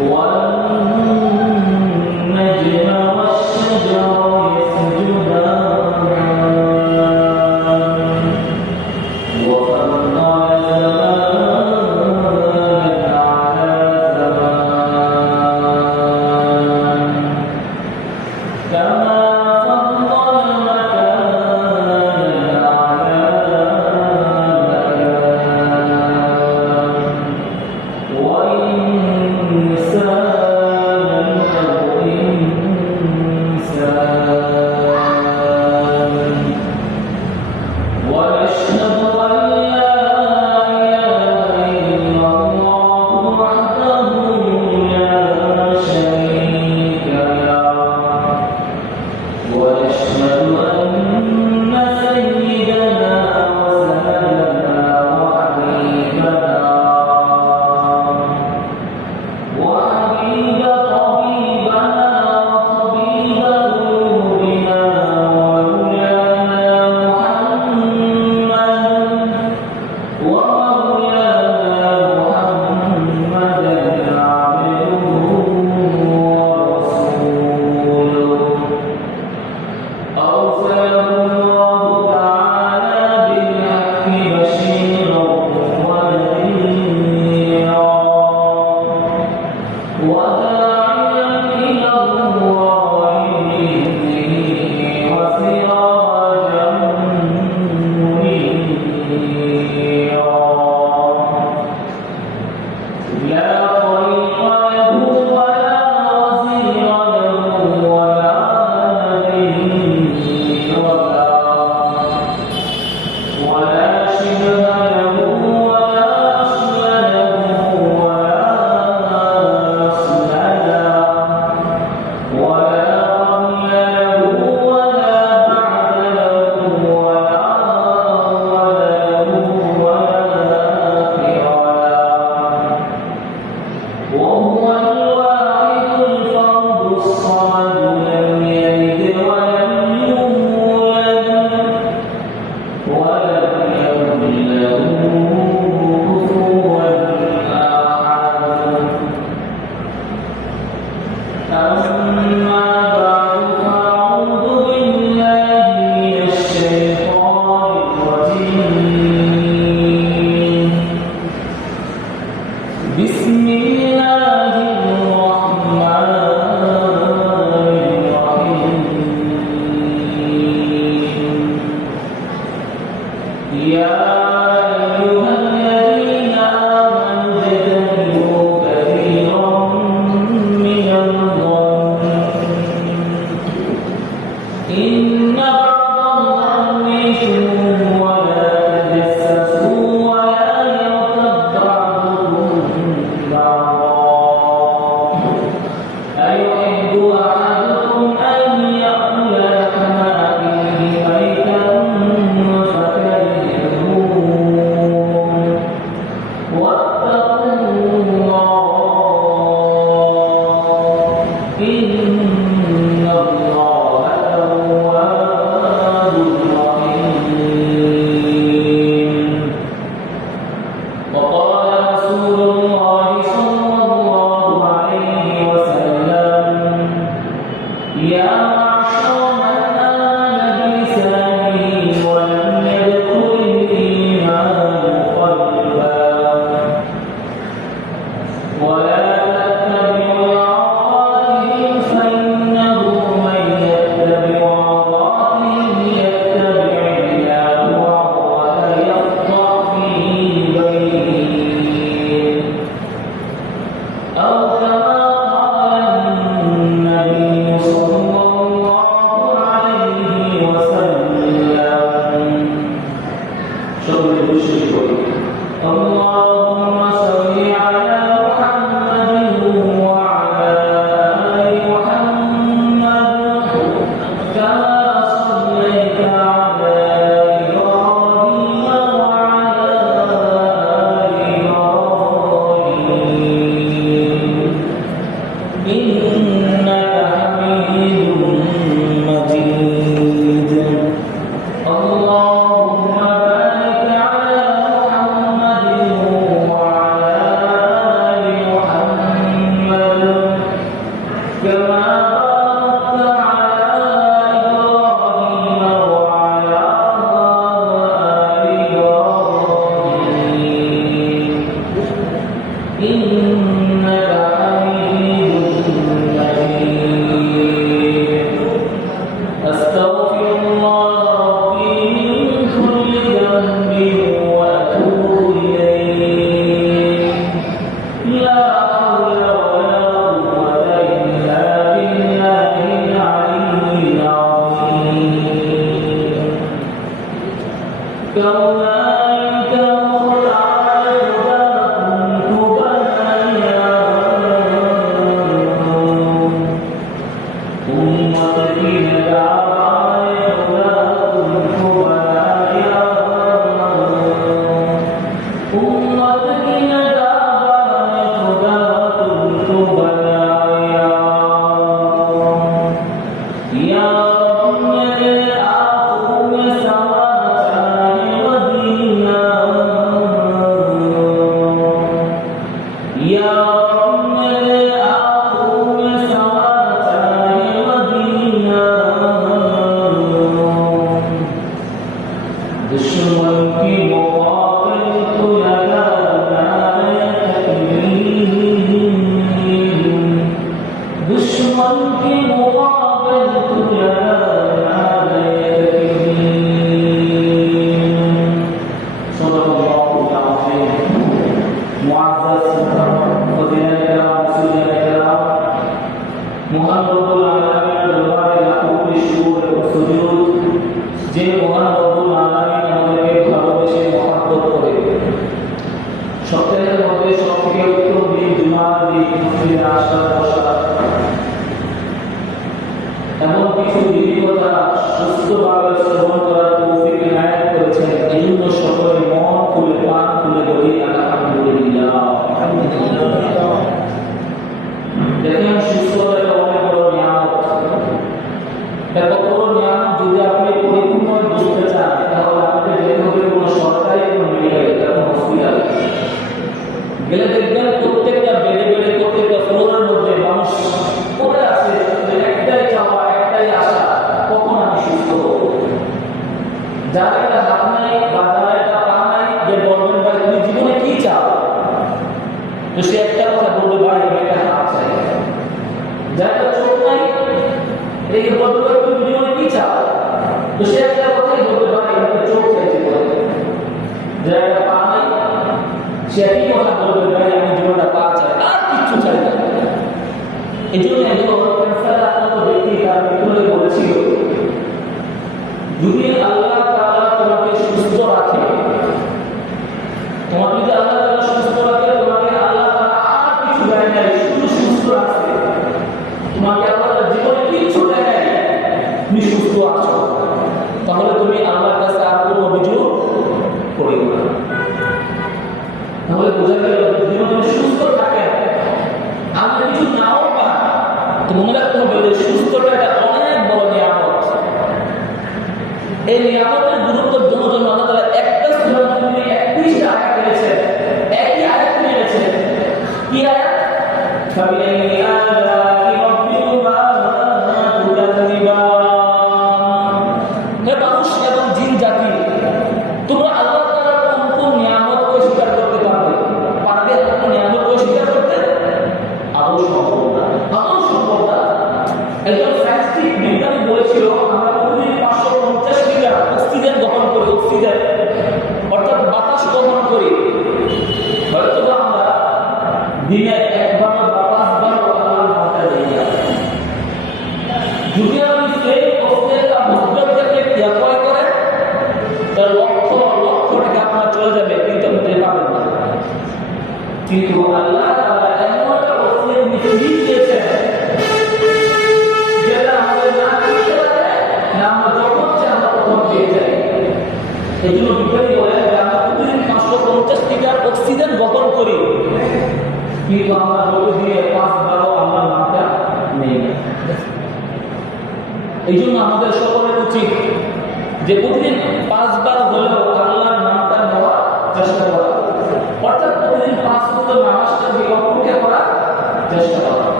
Allah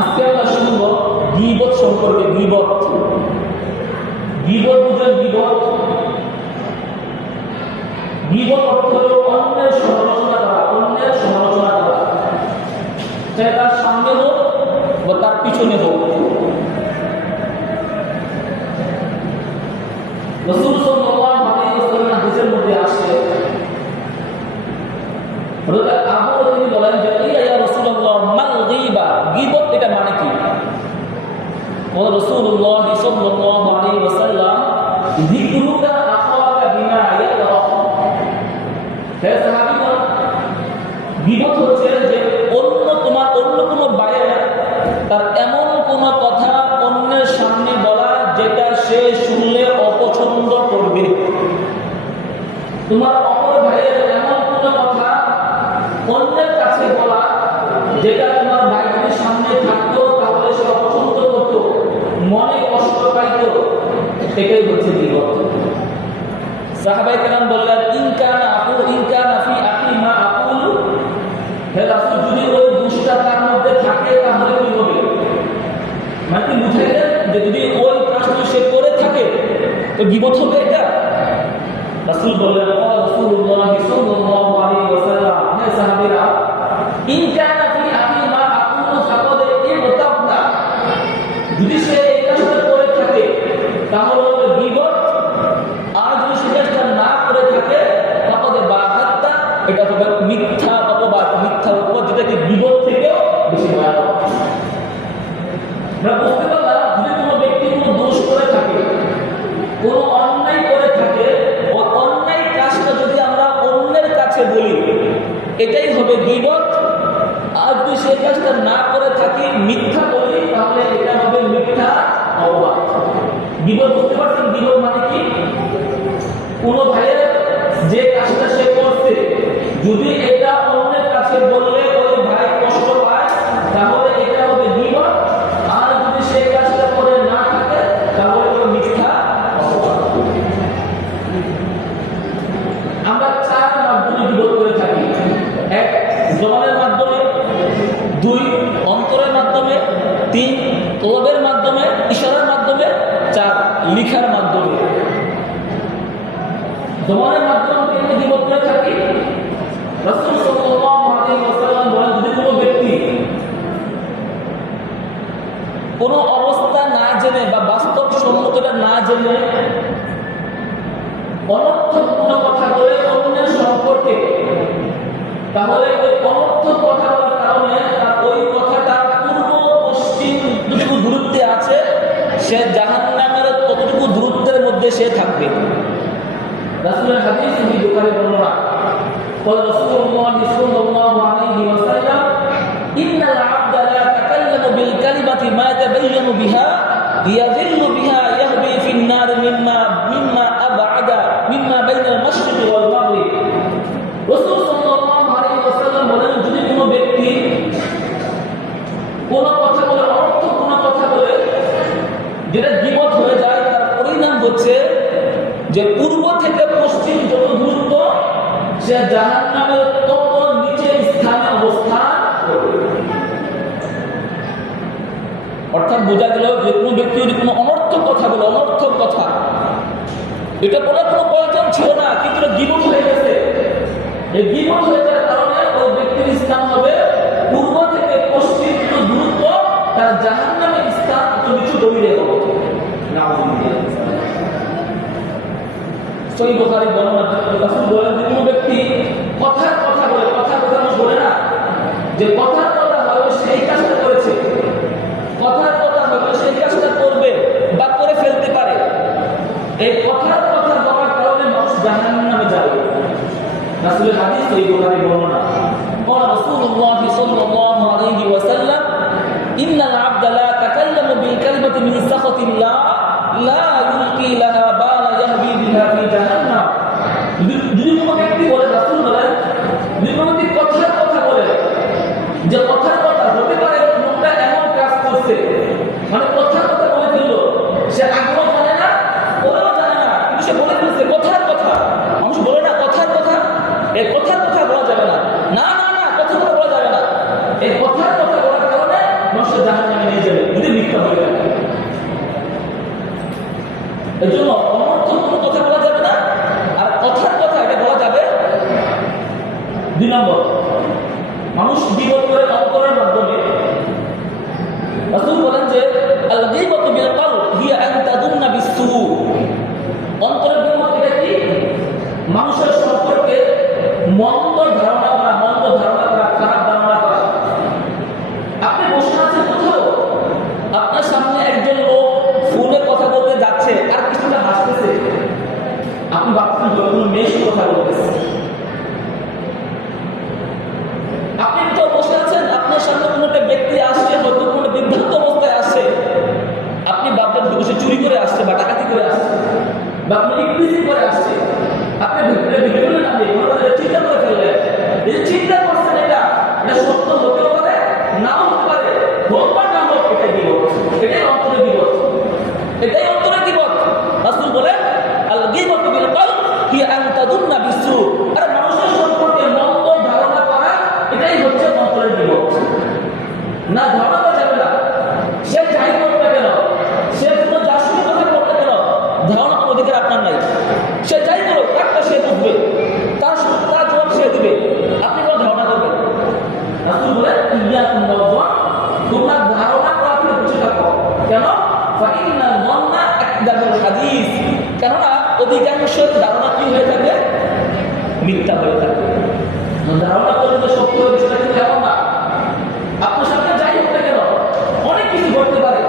আজকে আমরা শুনবো গীবত সম্পর্কে। গীবত গীবত বুঝেন? গীবত অর্থ হলো অন্যের সমালোচনা করা, অন্যের সমালোচনা করা, চাই তার সামনে হোক বা তার পিছনে হোক। রাসূল সাল্লাল্লাহু আলাইহি ওয়াসাল্লাম হাদিসের মধ্যে আসে, হযরত আবু তিনি বলেন যে ইয়া রাসূলুল্লাহ মাল গীবা, গীবত এটা মানে কি? ও রাসূলুল্লাহ সাল্লাল্লাহু আলাইহি ওয়াসাল্লাম যিকরুকা আখাকা বিমা ইয়াকরাহ। হে সাহাবীগণ, গীবত হচ্ছে যে তোমার অন্য কোনো ভাইয়ের তার এমন কোনো কথা অন্যের সামনে বলা যেটা সে শুনলে অপছন্দ করবে। তোমার অপর ভাইয়ের এমন কোনো কথা অন্যের কাছে বলা যেটা তোমার ভাই যদি সামনে থাকতো তাহলে সে অপছন্দ করতো, মনে কষ্ট পাইতো, এটাই হচ্ছে গীবত। সাহাবায়ে কেরাম বললেন ইনকানা ফি আখি মা আকুলু, হে রাসূল যদি ওই দুষ্টা তার মধ্যে থাকে তাহলে কি হবে? মানে কি বুঝাইলেন যে যদি ওই কাজটি সে করে থাকে তো গীবত হবে এটা? রাসূল বললেন ও রাসূলুল্লাহ সাল্লাল্লাহু আলাইহি ওয়াসাল্লাম, হে সাহাবীরা, ইনকানা ফি আখি মা আকুলু ফাকাদ ইগতাবনা, যদি সে এই কাজটা করে থাকে তাহলে হবে গীবত, আর যদি সে কাজটা না করে থাকে তাহলে বাহাত্তা, এটা হবে মিথ্যা অপবাদ, মিথ্যা অপবাদ, যেটাকে গীবত থেকেও বেশি ভয়ানক। আমরা বুঝতে পারলাম যদি কোনো ব্যক্তি কোনো দোষ করে থাকে, কোনো অন্যায় করে থাকে, ও অন্যায় কাজটা যদি আমরা অন্যের কাছে বলি এটাই হবে গীবত, আর যদি সেই কাজটা না করে থাকি মিথ্যা বলি তাহলে এটা হবে মিথ্যা অপবাদ। গীবত বুঝতে পারছেন? গীবত মানে কি? কোনো ভাইয়ের যে কাজটা সে করছে যদি এটা অন্যের কাছে বললে ওই ভাই কষ্ট পায় তাহলে এটা হবে গীবত, আর যদি সেই কাজটা করে না থাকে তাহলে হবে মিথ্যা অপবাদ। আমরা চার মাধ্যমে গীবত করে থাকি: এক, জবানের মাধ্যমে; দুই, অন্তরের মাধ্যমে; তিন, কলবের মাধ্যমে, ইশারার মাধ্যমে; চার, লিখার মাধ্যমে। জবানের মাধ্যমে কিন্তু গীবত করে থাকি। রাসূল সাল্লাল্লাহু আলাইহি ওয়াসাল্লাম বলেন যদি কোনো ব্যক্তি কোনো অবস্থা না জেনে বা বাস্তব সম্মতটা না জেনে অনর্থক কোনো কথা বলে অন্যের সম্পর্কে, তাহলে ওই অনর্থক কথা বলার কারণে তার ওই কথাটা পূর্ব পশ্চিম যতটুকু দূরত্বে আছে সে জাহান্নামের ততটুকু দূরত্বের মধ্যে সে থাকবে। রাসূলের হাদিস সহিহ বুখারী বর্ণনা, قال رسول الله صلى الله عليه وسلم إن العبد لا يتكلم بالكلمة ما تبين بها يذل بها يهوي في النار مما أبعد مما بين المشرق والمغرب। রাসূল সাল্লাল্লাহু আলাইহি ওয়াসাল্লাম বলেন যদি কোনো ব্যক্তি কোনো কথা বলে, অনর্থক কোনো কথা বলে যেটা গীবত হয়ে যায়, তার পরিণাম হচ্ছে যে পূর্ব থেকে পশ্চিম যত দূরত্ব সে জাহান্নামের তত নিচের স্থানে অবস্থান করবে। অর্থাৎ বোঝা গেল যে কোনো ব্যক্তি যদি কোনো অনর্থক কথা বলে, অনর্থক কথা, এটা বলার কোনো প্রয়োজন ছিল না কিন্তু গীবত হয়ে গেছে। এই গীবত হয়ে যাওয়ার কারণে ওই ব্যক্তির স্থান হবে পূর্ব থেকে পশ্চিম যত দূরত্ব তার জাহান্নামের স্থান তত নিচু গভীরে হবে। সহিহ বুখারী বর্ণনা, রাসূল বলেন যে কোনো ব্যক্তি কথার কথা বলে, কথার কথা মানুষ বলে না যে কথার কথা হবে সেই কাজটা করেছে, কথার কথা হবে সেই কাজটা করবে বা করে ফেলতে পারে, এই কথার কথা বলার কারণে মানুষ জাহান্নামে যাবে। রাসূলের হাদিস সহিহ বুখারী বর্ণনা, قال رسول الله صلى الله عليه وسلم إن العبد لا يتكلم بالكلمة من سخط الله لا يلقي لها بالا يهوي بها في جهنم। যদি কোনো ব্যক্তি বলে, রাসূল বলেন যদি কোনো ব্যক্তি কথার কথা বলে, যে কথার কথা হতে পারে লোকটা এমন কাজ করছে, মানে কথার কথা বলে ফেলল, সে আগেও জানে না ওরাও জানে না কিন্তু সে বলে ফেলছে কথার কথা। মানুষ বলে না কথার কথা, এই কথার কথা বলা যাবে না, না না না কথার কথা বলা যাবে না, এই কথার কথা বলার কারণে মানুষ জাহান্নামে নিয়ে যাবে যদি মিথ্যা বলে থাকে। এই জন্য অনর্থক কোনো কথা বলা যাবে না, আর কথার কথা এটা বলা যাবে। 2 নম্বর, মানুষ বিপদ করে অন্তরের মাধ্যমে। রাসূল বলেন যে আল গীবাতু বিল কলব হিয়া আন তাদুন্না বিসসু। অন্তরের বিপদ এটা কি? মানুষের সম্পর্কে মন্দ ধারণা করা, মন্দ ধারণা করা, খারাপ ধারণা করা। আপনি বসে আছেন কোথাও, আপনার সামনে একজন লোক ফোনে কথা বলতে যাচ্ছে আর কিছুটা হাসতেছে, আপনি ভাবছেন কোনো মেয়ের সাথে কথা বলতেছে। আপনি কোথাও বসে আছেন, আপনার সামনে কোনো একটা ব্যক্তি আসছে, হয়তো কোনো বিভ্রান্ত অবস্থায় আসছে, আপনি ভাবছেন বসে চুরি করে আসছে বা ডাকাতি করে আসছে বা কোনো ইনক্রিজিং করে আসছে। আপনি ভিতরে না দিয়ে চিন্তা করে ফেললেন, এই যে চিন্তা করছেন এটা সত্য হতেও পারে, নাও হতে পারে, হোক বা না হোক, এটাই বিপদ, এটাই অন্তরের বিপদ, এটাই অন্তরের বিপদ। রাসূল বলেন আল গীবাতু বিল কলব হিয়া আন তাদুন্না বিসসু। আর মানুষের সম্পর্কে মন্দ ধারণা করা, এটাই হচ্ছে অন্তরের বিপদ। না ধারণা করা যাবে না, সে যাই করবে কেন, সে কোনো জাসুসি কথা করবে কেন, ধারণা কোনো অধিকার আপনার নাই। সে যাই করো, তারটা সে বুঝবে, তার জবাব সে দিবে, আপনি কোনো ধারণা করবেন। রাসূল বলেন ইয়াকুম ওয়াজ, তোমরা ধারণা করা থেকে বেঁচে থাকো। কেন? ফাইন্নাল যন্না আকযাবুল হাদিস। কেননা অধিকাংশ ধারণা কি হয়ে থাকে? মিথ্যা হয়ে থাকে। ধারণা করলে সত্য হয়ে সেটা কিন্তু এমন না। আপনার সামনে যাই হোক না কেন, অনেক কিছু ঘটতে পারে,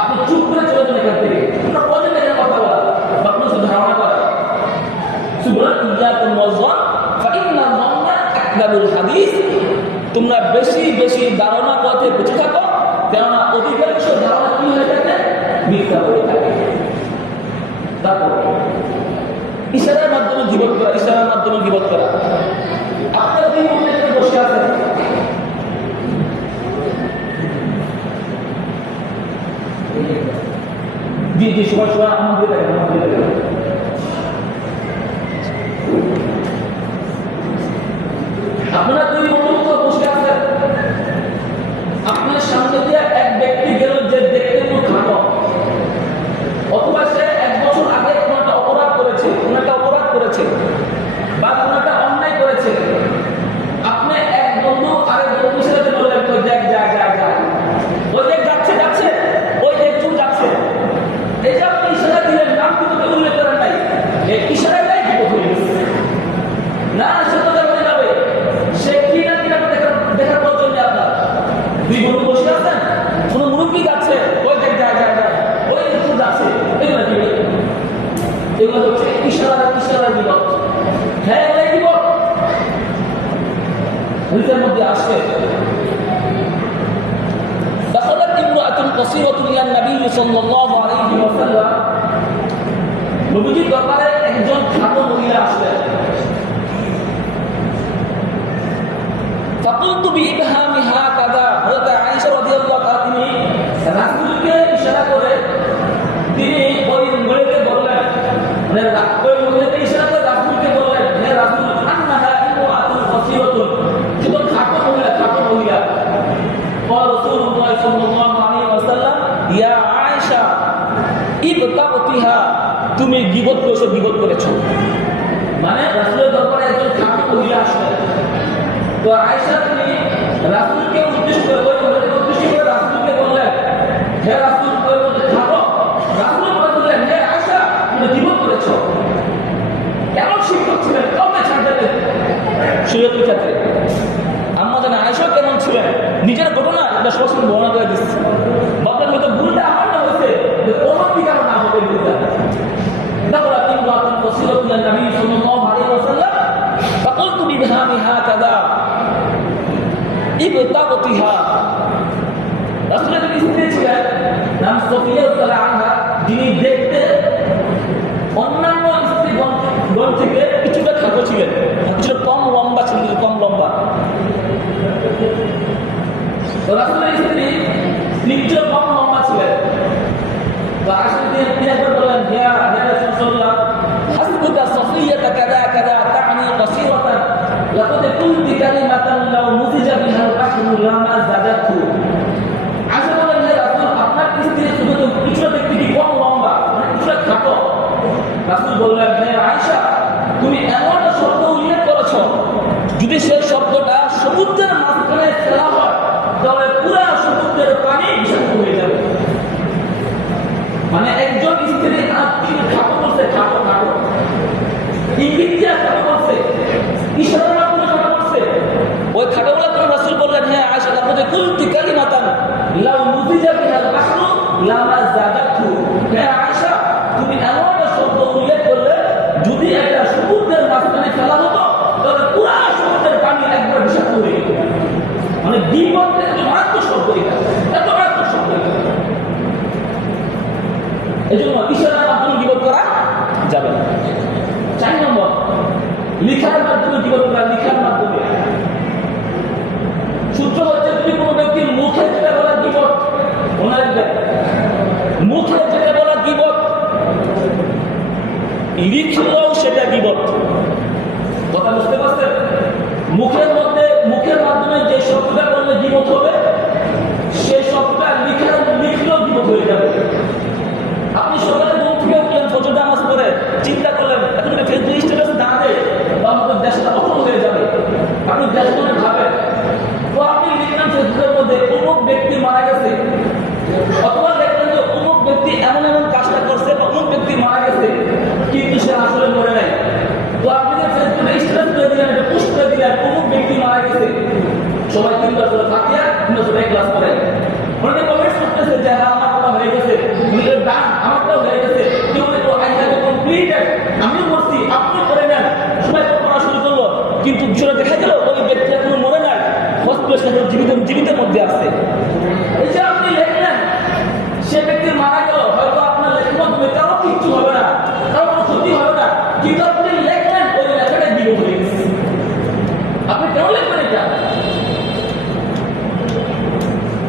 আপনি চুপ করে চলে যান এখান থেকে, আপনার পছন্দ এখানে কথা বলা বা আপনার শুধু ধারণা করা। সুতরাং ইয়াকুম ওয়াজ ফাইন্নাল যন্না আকযাবুল হাদিস। তোমরা বেশি বেশি ধারণা করতে বেঁচে থাকো, কেননা অধিকাংশ ধারণা কি হয়ে থাকে? মিথ্যা হয়ে থাকে। তারপর ইশারার মাধ্যমে গীবত করা, ইশারার মাধ্যমে গীবত করা। আপনার দুই বন্ধু বসে আছেন, জি জি সবাই সবাই আমাদের আপনারা দুই বন্ধু বসে আছেন, আপনার সামনে দিয়ে এক ব্যক্তি গেল যে দেখতে খুব খাটো, অথবা সে 1 বছর আগে কোনো একটা অপরাধ করেছে, বা কোনো একটা অন্যায় করেছে। আপনি এক বন্ধু আরেক বন্ধুর সাথে বললেন ওই দেখ যা যা যা, ওই দেখ যাচ্ছে যাচ্ছে, ওই দেখ চুপ যাচ্ছে। এই যে আপনি ইশারা দিলেন, নাম কিন্তু উল্লেখ করেন নাই, এই ইশারাটাই বিপদ হয়ে গেছে। না সে তো যাবে, সে কি না কি দেখার প্রয়োজন আপনার। দুই বন্ধু বসে আছেন, কোনো মুরব্বী যাচ্ছে, ওই দেখ যা যা যা, ওই চুপ যাচ্ছে, এগুলো কি? এগুলো হচ্ছে ইশারার বিপদ। হ্যাঁ এগুলো বিপদ। হাদিসের মধ্যে আসছে দাখালাত ইমরাআতুন কাসীরাতুন ইলা নবী সাল্লাল্লাহু আলাইহি ওয়াসাল্লাম। নবীজির দরবারে একজন খাটো মহিলা আসলেন। ফাকুলতু বিইবহামিহা কাযা। হযরত আয়েশা রাদিয়াল্লাহু তাআলা তিনি রাসূলকে ইশারা করে তিনি ওই মহিলাকে বললেন, মানে ওই মহিলাকে ইশারা করে রাসূলকে বললেন, হে রাসূল আন্নাহা ইমরাআতুন কাসীরাতুন। শুধু খাটো মহিলা। রাসূলুল্লাহ সাল্লাল্লাহু আলাইহি ওয়াসাল্লাম ইয়া আয়েশা ইবতাগতিহা, তুমি গীবত করেছো। মানে রাসূলের দরবারে একজন খাটো মহিলা আসলেন, তো আয়েশা তিনি রাসূলকে উদ্দেশ্য করে রাসূলকে বললেন, হে রাসূল, ওই মধ্যে খাটো। রাসূল বললেন, হে আয়েশা, তুমি গীবত করেছো। এমন শিক্ষক ছিলেন, কাউকে ছাড়তেন শরীয়তের ক্ষেত্রে। আমাদের আয়েশা কেমন ছিলেন, নিজের ঘটনা এটা সবসময় বর্ণনা করে দিচ্ছে। বাপের হয়তো ভুলটা আমার না হয়েছে, কোনো বিকার না হবে ভুলটা। তারপর তিনি বলতেন রাসূলুল্লাহ নবী সাল্লাল্লাহু আলাইহি ওয়াসাল্লাম ফাকুলতু বিবহামিহা কাযা ইবতাগতিহা। রাসূলের স্ত্রী ছিলেন নাম সফিয়া রাদিয়াল্লাহু আনহা, যিনি দেখতে অন্যান্য স্ত্রীগণ থেকে কিছুটা খাটো ছিলেন, কিছুটা কম লম্বা ছিলেন, কম লম্বা। রাসূলের স্ত্রী কিছুটা কম লম্বা ছিলেন। তো আসলে তিনি একবার বললেন, হে রাসূলুল্লাহ, হাসবুকা সফিয়াতা কাযা কাযা তা'নি কাসীরাতান লাকাদ কুনতি কালিমাতান লাউ মুজিজা বিহাল বাহরু লামা যাদাতু। আসলে বলেন, হে রাসূল, আপনার স্ত্রী শুধু তো রাসূল বললেন, হে আয়েশা, তুমি এমন একটা শব্দ উল্লেখ করেছ, যদি সেই শব্দটা সমুদ্রের মাঝখানে ফেলা হয় তাহলে পুরা সমুদ্রের পানি বিষাক্ত হয়ে যাবে। মানে একজন স্ত্রী কিন্তু ঠাকুর বলছে, ঠাকুর ঠাকুর ইঙ্গিত দিয়ে ঠাকুর বলছে, ইশারার মাধ্যমে ঠাকুর বলছে। ওই খাটাগুলা করে রাসূল বললেন, হ্যাঁ আয়েশা, তারপরে কুলতি কালিমাতান লাউ নুজিজা বিহাল বাহরু লামা জাদাতু। হ্যাঁ আয়েশা, তুমি এমন একটা শব্দ উল্লেখ করলে, যদি একটা সমুদ্রের মাঝখানে ফেলা হতো তাহলে পুরা সমুদ্রের পানি একবার বিষাক্ত হয়ে যেত। মানে বিপদ এত মারাত্মক শব্দ, এটা এত মারাত্মক শব্দ। এই জন্য ইশারার মাধ্যমে বিপদ করা যাবে না। 4 নম্বর, লিখার মাধ্যমে বিপদ করা, লিখার মাধ্যমে। সূত্র হচ্ছে, যদি কোনো ব্যক্তির মুখে যেটা বলা বিপদ, মনে রাখবেন, মুখে যেটা বলা বিপদ, লিখলেও সেটা বিপদ। কথা বুঝতে পারছেন? মুখের মাধ্যমে যে শব্দটা বললে বিপদ হবে, সেই শব্দটা লিখলেও বিপদ হয়ে যাবে। আপনি সকালে ঘুম থেকে উঠলেন, ফজর নামাজ পড়ে চিন্তা করলেন, এখন ফেসবুক স্ট্যাটাসে দাঁড়াবে বা আমাদের দেশটা অচল হয়ে যাবে, আপনি দেশ মনে ভাবেন, তো আপনি লিখলেন ফেসবুকের মধ্যে অমুক ব্যক্তি মারা গেছে, অথবা দেখলেন যে অমুক ব্যক্তি এমন এমন কাজটা করছে বা অমুক ব্যক্তি মারা গেছে, কিন্তু সে আসলে মরে নাই। তো আপনি যে ফেসবুকে স্ট্যাটাস করে দিলেন, এটা পোস্ট করে দিলেন, অমুক ব্যক্তি মারা গেছে, সবাই 3 বার করে ফাতিহা 3 বার করে ক্লাস করেন, অনেকে কমেন্টস করতেছে যে হ্যাঁ আমারটা হয়ে গেছে, ডান আমারটাও হয়ে গেছে, কেউ বলে তো আই হ্যাভ কমপ্লিটেড, আমিও করছি, আপনি করে নেন, সবাই পড়া শুরু করলো। কিন্তু বিষয়টা দেখা গেল ওই ব্যক্তি এখনো মরে নাই, হসপিটালে জীবিতের মধ্যে আসছে। এই যে আপনি লিখলেন, সে ব্যক্তি মারা গেল, হয়তো আপনার লেখার মাধ্যমে কারো কিচ্ছু হবে না, কারো কোনো ক্ষতি হবে না, কিন্তু আপনি লিখলেন, ওই লেখাটাই বিপদ হয়ে গেছে। আপনি কেন লিখবেন এটা?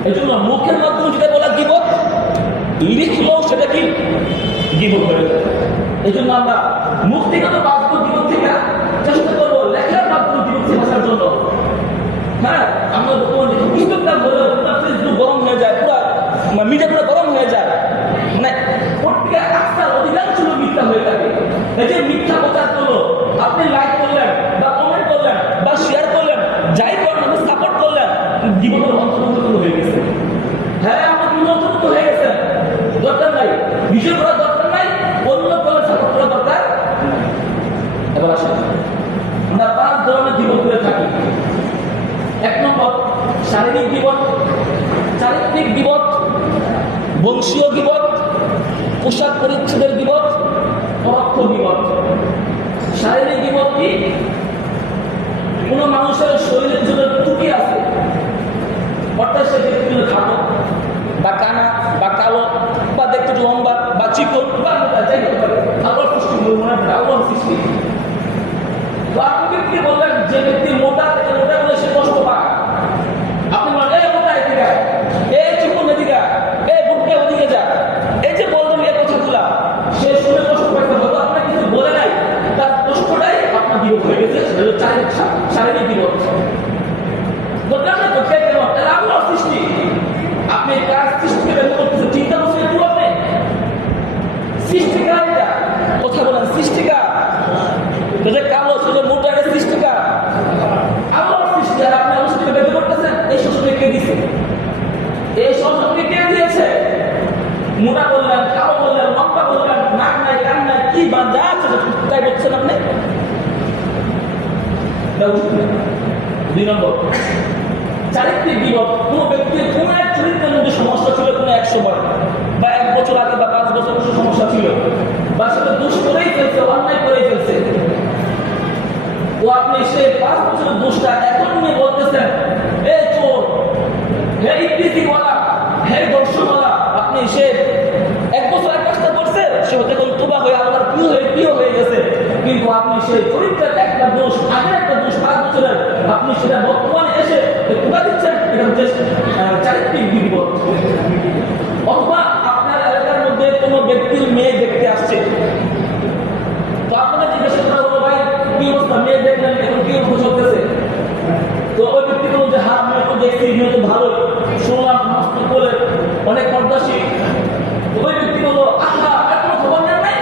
এই জন্য মুখের মাধ্যমে যেটা বলা বিপদ, লিখলেও সেটা কি বিপদ হয়ে যাবে। এই জন্য আমরা মুখ থেকে তো বাস্তব বিপদ থেকে চেষ্টা করবো লেখার মাধ্যমে বিপদ থেকে বাঁচার জন্য। হ্যাঁ, আমরা পুস্তকটা বলে গরম হয়ে যায়, পুরা মিডিয়া পুরো গরম হয়ে যায়, মানে প্রত্যেক আস্থার অধিকাংশ মিথ্যা হয়ে থাকে। এই যে মিথ্যা প্রচার করলো, আপনি লাইক করলেন বা কমেন্ট করলেন বা শেয়ার করলেন, যাই করলেন, সাপোর্ট করলেন, জীবনের অন্তর্ভুক্ত হয়ে গেছে। হ্যাঁ, আমার জীবন অন্তর্ভুক্ত হয়ে গেছে, দরকার নাই, বিষয় করার দরকার নাই, অন্য দলের সাপোর্ট করার দরকার। এবার আসেন, আমরা 5 ধরনের জীবন করে থাকি। 1 নম্বর, শারীরিক জীবন, চারিত্রিক বিপদ, বংশীয় বিপদ, পোশাক পরিচ্ছদের বিপদ, পরোক্ষ বিপদ। শারীরিক বিপদ কি? কোন মানুষের শরীরের জন্য ত্রুটি আছে, অর্থাৎ সে দেখতে খাটো বা কানা বা কালো বা দেখতে লম্বা বা চিকন বা যাই হতে পারে, আল্লাহর সৃষ্টি, মনে হয় আল্লাহর সৃষ্টি। তো আপনি ব্যক্তি বললেন, যে ব্যক্তি মোটা থেকে মোটা বলে সে কষ্ট পায়, আপনি বলেন এই মোটা এদিকে, এই চিকন এদিকে, এই বুকটা ওদিকে যা, এই যে বলবেন এই কথাগুলা, সে শুনে কষ্ট পাইতে হতো, আপনার কিছু বলে নাই, তার কষ্টটাই আপনার বিপদ হয়ে গেছে, সেটা হলো শারীরিক বিপদ। দরকার না করতে কেন? তাহলে আল্লাহর সৃষ্টি, আপনি কার সৃষ্টিকে ব্যক্ত করতেছেন, চিন্তা করছেন একটু? আপনি সৃষ্টিকার, এটা কথা বলেন, সৃষ্টিকার, কালো ছিল মোটা, এটা সৃষ্টিকার, আল্লাহর সৃষ্টি। আর আপনি আল্লাহর সৃষ্টিকে ব্যক্ত করতেছেন, এই সংস্কৃতি কে দিয়েছে? এই সংস্কৃতি কে দিয়েছে? মোটা বললেন, কালো বললেন, লম্বা বললেন, নাক নাই, কান নাই, কি বা যা আছে তাই বলছেন আপনি। 2 নম্বর, চারিত্রিক বিপদ। কোন ব্যক্তির কোন এক চরিত্রের মধ্যে সমস্যা ছিল কোন এক সময়, বা 1 বছর আগে বা 5 বছর কোনো সমস্যা ছিল, বা সেটা দোষ করেই ফেলছে, অন্যায় করেই ফেলছে, ও আপনি সেই 5 বছরের দোষটা এখন নিয়ে বলতেছেন, হে চোর, হে ইবলিসওয়ালা, হে দর্শনওয়ালা। আপনি সে 1 বছর এক কাজটা করছে, সে হতে কোন তোবা হয়ে আল্লাহর প্রিয় হয়ে গেছে, কিন্তু আপনি সেই চরিত্রের একটা দোষ, আগের একটা দোষ 5 বছরের, আপনি সেটা বর্তমানে এসে তোবা দিচ্ছেন, এটা হচ্ছে চারিত্রিক বিপদ। অথবা আপনার এলাকার মধ্যে কোনো ব্যক্তির মেয়ে দেখতে আসছে, তো আপনারা জিজ্ঞাসা করা হলো, ভাই কি অবস্থা, মেয়ে দেখলেন, এখন কি অবস্থা চলতেছে? তো ওই ব্যক্তি বলল যে হ্যাঁ, মেয়ে তো দেখছি, মেয়ে তো ভালো, শুনলাম মস্ত বলে, অনেক পর্দাশীল। ওই ব্যক্তি বলল, আহা, এখনো খবর নেন নাই?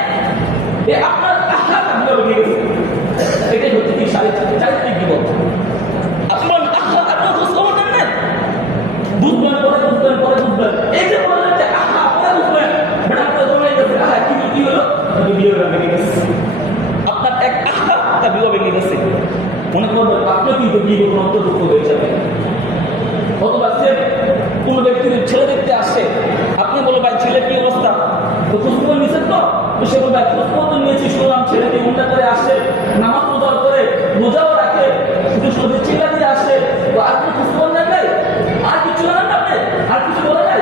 এই আপনার আখলাক আপনার ভেঙে গেছে। এটাই হচ্ছে কি চারিত্রিক বিপদ। আপনার আখলাক আপনার খোঁজখবর নেন না, বুঝবেন পরে বুঝবেন। এই যে বললেন যে আহা পরে বুঝবেন, বেটা আপনার জমে গেছে, আহা কি হলো, বিয়ে ভেঙে গেছে। আপনার এক আখলাক তার বিয়ে ভেঙে গেছে। মনে করবেন আপনি কিন্তু বিয়ে অন্তর্ভুক্ত হয়ে যাবে। অথবা সে কোন ব্যক্তির ছেলে দেখতে আসে, আপনি বলে ভাই ছেলে কি অবস্থা, তো খোঁজখবর নিচ্ছেন তো সে বলবে খোঁজখবর তো নিয়েছি, শুনলাম ছেলেকে উন্নয়ন করে আসে, নামাজ রোজা করে, রোজাও রাখে, শুধু সবজি চিন্তা দিয়ে আসে, তো আর কোনো খোঁজখবর নেন নাই, আর কিছু জানেন না আপনি, আর কিছু বলে নাই,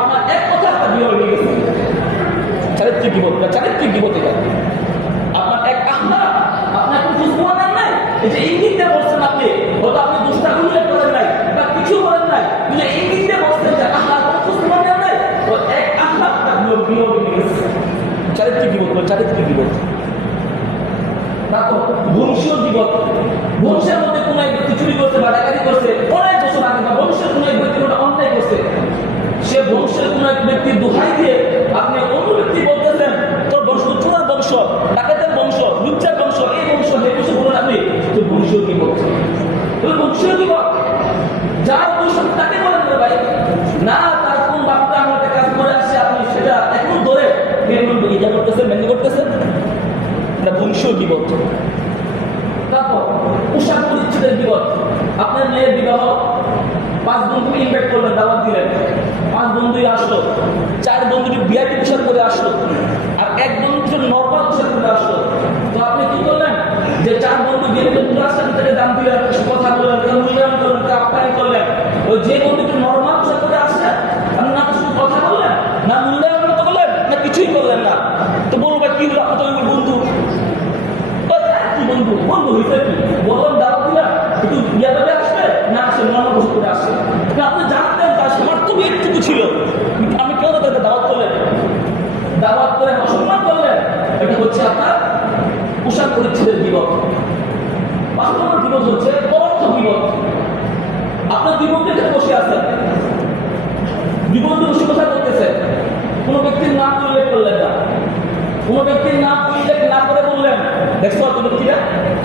আপনার এক কথা একটা বিয়ে হয়ে গেছে। চারিত্রিক বিপদ এটা। আপনার এক আহ্লা, আপনার কোনো খোঁজখবর নেন নাই, এই যে ইঙ্গিত দিয়ে বলছেন আপনি, হয়তো আপনি দুষ্টা উল্লেখ করেন নাই বা কিছু বলেন নাই, কিন্তু ইঙ্গিত দিয়ে বলছেন যে আহ্লা কোনো খোঁজখবর নেন নাই, তো এক আহ্লা একটা বিয়ে হয়ে গেছে। চারিত্রিক বিপদ। তারপর বংশীয় বিপদ। বংশের মধ্যে কোন এক ব্যক্তি চুরি করছে বা ডাকাতি করছে অনেক বছর আগে, বা বংশের কোন এক ব্যক্তি কোনো অন্যায় করছে, সে বংশের কোন এক ব্যক্তির দোহাই দিয়ে আপনি অন্য ব্যক্তি বলতেছেন তোর বংশ চোরার বংশ, ডাকাতের বংশ, লুচ্চার বংশ, এই বংশ এই বংশ বলুন আপনি, তো বংশীয় বিপদ। বংশীয় বিপদ যার বংশ তাকে বলেন ভাই না, তার কোন বাপটা আমার একটা কাজ করে আসছে, আপনি সেটা এখন ধরে ইজা করতেছেন, মেনে করতেছেন, এটা বংশীয় বিপদ। তারপর পোশাক পরিচ্ছদের বিপদ। আপনার মেয়ের বিবাহ, 5 বন্ধুকে ইনভাইট করলেন, দাওয়াত দিলেন, 5 বন্ধুই আসলো, 4 বন্ধুকে ভিআইপি পোশাক করে আসলো, আর 1 বন্ধু নর্মাল পোশাক করে আসলো। তো আপনি কি করলেন, যে 4 বন্ধু ভিআইপি পোশাক থেকে দাম দিলেন, কথা বললেন, মূল্যায়ন করলেন, আপ্যায়ন করলেন, ওই যে বন্ধুকে নর্মাল পোশাক করে আসলেন, আপনি না শুধু কথা বললেন, না মূল্যায়ন করলেন, না কিছুই করলেন না, তো বলবে কি হলো, আপনার তো বন্ধু কি বন্ধু হয়েছে কি বললাম, দাওয়াত দিলাম, একটু ইয়াভাবে আসবে না, আসে নর্মাল পোশাক করে আসে, আপনি জানতেন তার সামর্থ্য একটুকু ছিল, আমি কেন তাদেরকে দাওয়াত করলেন, দাওয়াত করে অসম্মান করলেন, এটা হচ্ছে আপনার পোশাক পরিচ্ছদের বিপদ। 5 নম্বর বিপদ হচ্ছে অর্থ বিপদ। আপনার বিপদের ক্ষেত্রে বসে আছেন, বিপদ বসে কথা করতেছেন, কোন ব্যক্তির নাম উল্লেখ করলেন না, কোন ব্যক্তির নাম উল্লেখ না করে বললেন দেখছো অত ব্যক্তিরা